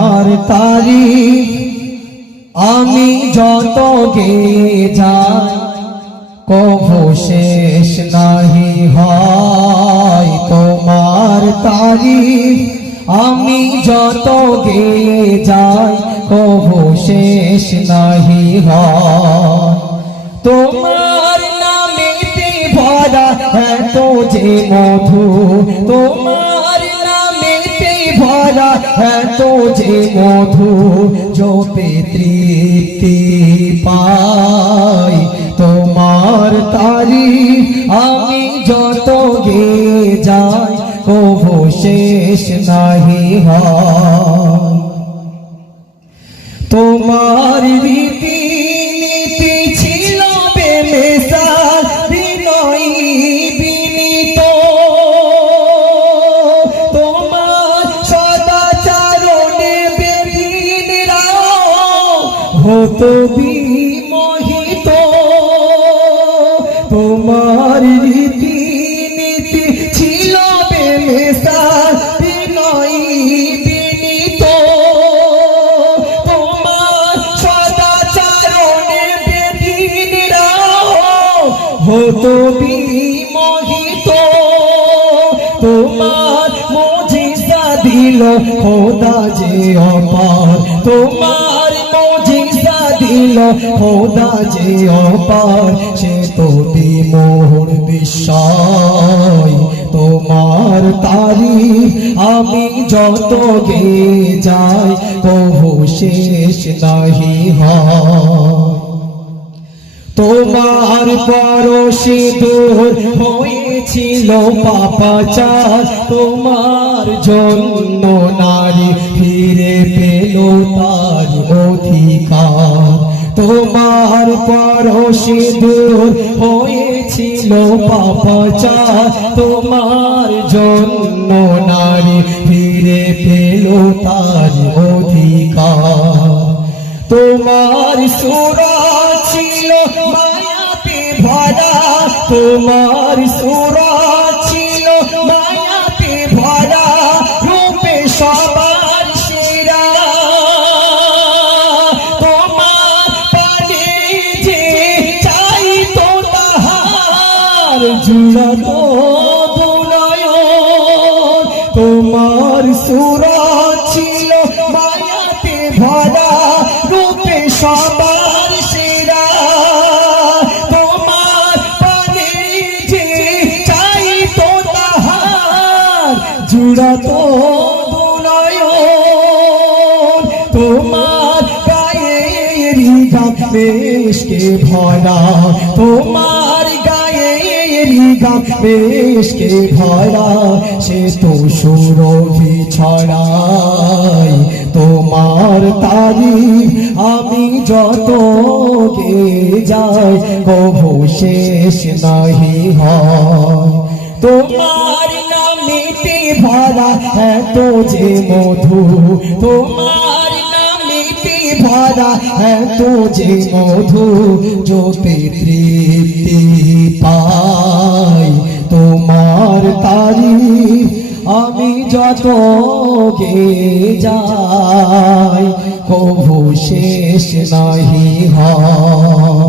তোমার তারিফ আমি যত গে যা কভু শেষ নাহি হয় তোমার তারিফ আমি যত গে যাই কভু শেষ নাহি হয়। তোমার নামেতে ভরা এত যে মধু, তোমার ভরা এত যে মধু জপে তৃপ্তি পাই, তোমার তারি আমি যত গে যাই, কবু শেষ নাহি হয়। তোমার রীতি হতো বিমোহিত তোমার রীতি নীতি ছিল বেমেসার তোমার সদাচারণে দিল খোদা যে অপার তোমার দিল খোদা যে অপার, সে তো বিমোহর বিস্ময়। তোমার তারি আমি যত গে যাই কহু শেষ নাহি তোমার পরশি দূর হয়েছিল পাপাচার, তোমার জন্য নারী ফিরে পেল তার তোমার পরশি দূর হয়েছিল পাপাচার তোমার জন্য নারী ফিরে পেল তার অধিকার। তোমার সুরা ছিল মায়াতে ভরা। তোমার সুরা জুড়া তো তোমার সুরা ছিল মায়াতে ভরা, রূপে সবার সেরা। তোমার পানে যে চাই তো তাহার জুড়া তো তোমার গায়ের বেশকে ভরা, তোমার গায়ের বেশকে ভরা, সে তো সুরভি ছড়াই। তোমার তারি আমি যত গে যাই কভু শেষ নাহি হয়। তোমার নামেতে ভরা এত যে মধু, তোমার নামেতে ভরা এত যে মধু জোতে তারিফ আমি যত গে যাই কবু শেষ নাহি হয়।